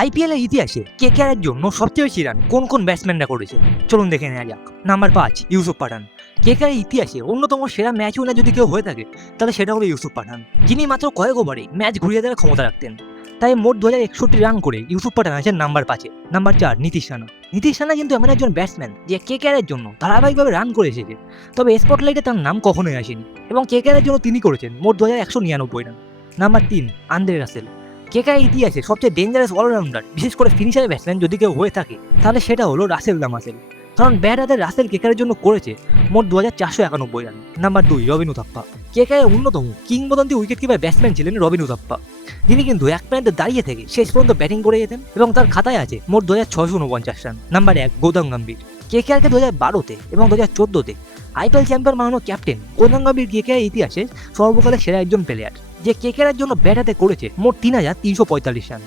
IPL এর ইতিহাসে KKR এর জন্য সবচেয়ে বেশি রান কোন কোন ব্যাটসম্যানরা করেছে চলুন দেখে নেওয়া যাক। নাম্বার 5 ইউসুফ পাঠান। কেকেআর এর ইতিহাসে অন্যতম সেরা ম্যাচ উইনার যদি কেউ হয়ে থাকে তাহলে সেটা হলো ইউসুফ পাঠান, যিনি মাত্র কয়েক ওভারে ম্যাচ ঘুরিয়ে দেওয়ার ক্ষমতা রাখতেন। তাই মোট 2061 রান করে ইউসুফ পাঠান আছেন নাম্বার 5-এ। নাম্বার 4 নীতিশ রানা। নীতিশ রানা কিন্তু এমন একজন ব্যাটসম্যান যে কেকেআর এর জন্য ধারাবাহিকভাবে রান করে এসেছে, তবে স্পটলাইটে তার নাম কখনোই আসেনি এবং কেকেআর এর জন্য তিনি করেছেন মোট 2199 রান। Number 3 Andre Russell. কেকেআর ইতিহাসে সবচেয়ে ডেঞ্জারাস অলরাউন্ডার, বিশেষ করে ফিনিশার ব্যাটসম্যান যদি কেউ হয়ে থাকে তাহলে সেটা হলো রাসেল দামাসেল, কারণ ব্যাট হাতে রাসেল কেকেআরের জন্য করেছে মোট 2491 রান। নাম্বার 2 রবিন উথাপ্পা। কেকেআরের অন্যতম কিংবদন্তি উইকেট কিপার ব্যাটসম্যান ছিলেন রবিন উথাপ্পা, যিনি কিন্তু এক প্রান্তে দাঁড়িয়ে থেকে শেষ পর্যন্ত ব্যাটিং করে যেতেন এবং তার খাতায় আছে মোট 2649 রান। নাম্বার 1 গৌতম গম্ভীর। কেকেআরকে 2012-তে এবং 2014-তে আইপিএল চ্যাম্পিয়ন বানানো ক্যাপ্টেন গৌতম গম্ভীর কেকেআর ইতিহাসে সর্বকালের সেরা একজন প্লেয়ার, যে কেকেআর এর জন্য ব্যাট হাতে করেছে মোট 3345 রান।